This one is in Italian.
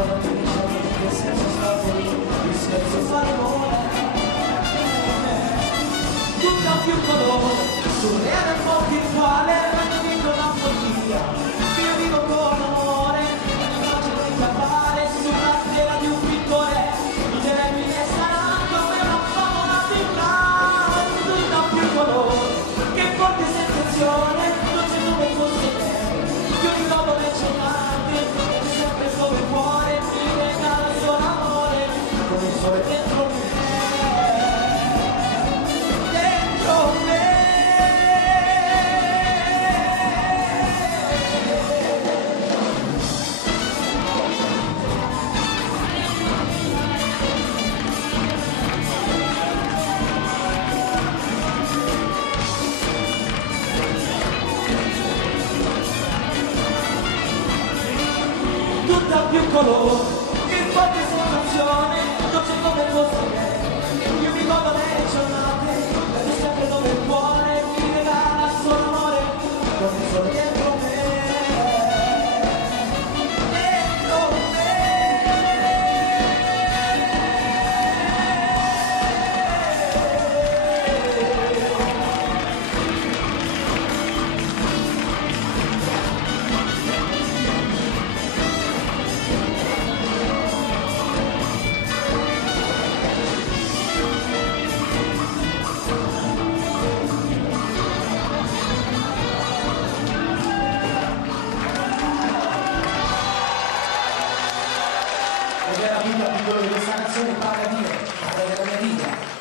che senso sta qui, il senso fa l'amore, tutta più colore, surreale un po' virtuale, ma non dico una follia, io vivo con amore, l'immagine che appare sulla tela di un pittore, il termine sarà come una favola di là, tutta più colore, che forte sensazione, non c'è dove fosse bene, io mi trovo nel celante, sempre come il cuore, mi regala il suo amore, come il sole dentro me. Tutta più colore, che forte sensazione, non c'è come fosse bene, io mi godo le giornate, vedo sempre dove il cuore mi regala il suo amore, come il sole dentro me, dentro me. Ed è la vita di quello che questa canzone parla di me, parla della mia vita.